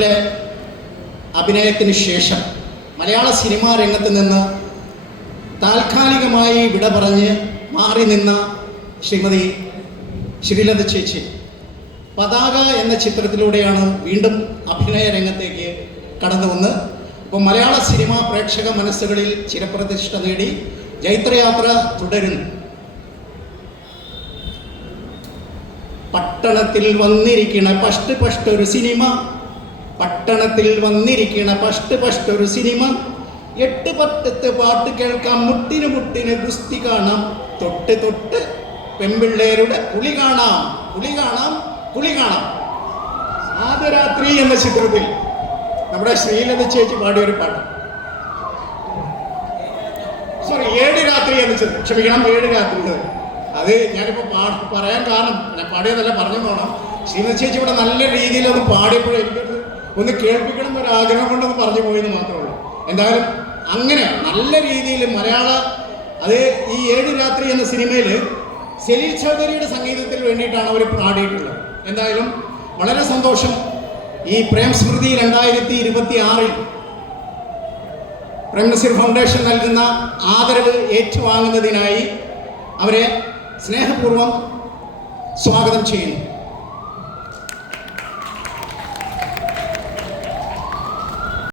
ചിത്രത്തിലെ അഭിനയത്തിന് ശേഷം മലയാള സിനിമാ രംഗത്ത് നിന്ന് താൽക്കാലികമായി വിട പറഞ്ഞ് മാറി നിന്ന ശ്രീമതി ശ്രീലത ചേച്ചി പതാക എന്ന ചിത്രത്തിലൂടെയാണ് വീണ്ടും അഭിനയ രംഗത്തേക്ക് കടന്നു വന്ന് ഇപ്പോൾ മലയാള സിനിമാ പ്രേക്ഷക മനസ്സുകളിൽ ചിരപ്രതിഷ്ഠ നേടി ജൈത്രയാത്ര തുടരുന്നു. പട്ടണത്തിൽ വന്നിരിക്കണ പഷ്ട് ഒരു സിനിമ, പട്ടണത്തിൽ വന്നിരിക്കണ പഷ്ട് ഒരു സിനിമ, 8-10 പാട്ട് കേൾക്കാം, മുട്ടിന് ഗുസ്തി കാണാം, തൊട്ട് പെൺപിള്ളേരുടെ കുളി കാണാം. ആദ്യ രാത്രി എന്ന ചിത്രത്തിൽ നമ്മുടെ ശ്രീലത ചേച്ചി പാടിയൊരു പാട്ട്, സോറി 7 രാത്രി എന്ന ചിത്രം, ക്ഷമിക്കണം 7 രാത്രി. അത് ഞാനിപ്പോൾ പറയാൻ കാരണം ഞാൻ പാടിയതല്ല പറഞ്ഞു പോകണം. ശ്രീലത ചേച്ചി ഇവിടെ നല്ല രീതിയിൽ ഒന്ന് പാടിയപ്പോഴും എനിക്കത് ഒന്ന് കേൾപ്പിക്കണം എന്നൊരു ആഗ്രഹം കൊണ്ടൊന്ന് പറഞ്ഞു പോയെന്ന് മാത്രമേ ഉള്ളൂ. എന്തായാലും അങ്ങനെ നല്ല രീതിയിൽ അത് ഈ 7 രാത്രി എന്ന സിനിമയിൽ സലീൽ ചൗധരിയുടെ സംഗീതത്തിൽ വേണ്ടിയിട്ടാണ് അവർ പാടിയിട്ടുള്ളത്. എന്തായാലും വളരെ സന്തോഷം. ഈ പ്രേം സ്മൃതി 2026 പ്രേം നസീർ ഫൗണ്ടേഷൻ നൽകുന്ന ആദരവ് ഏറ്റുവാങ്ങുന്നതിനായി അവരെ സ്നേഹപൂർവ്വം സ്വാഗതം ചെയ്യുന്നു.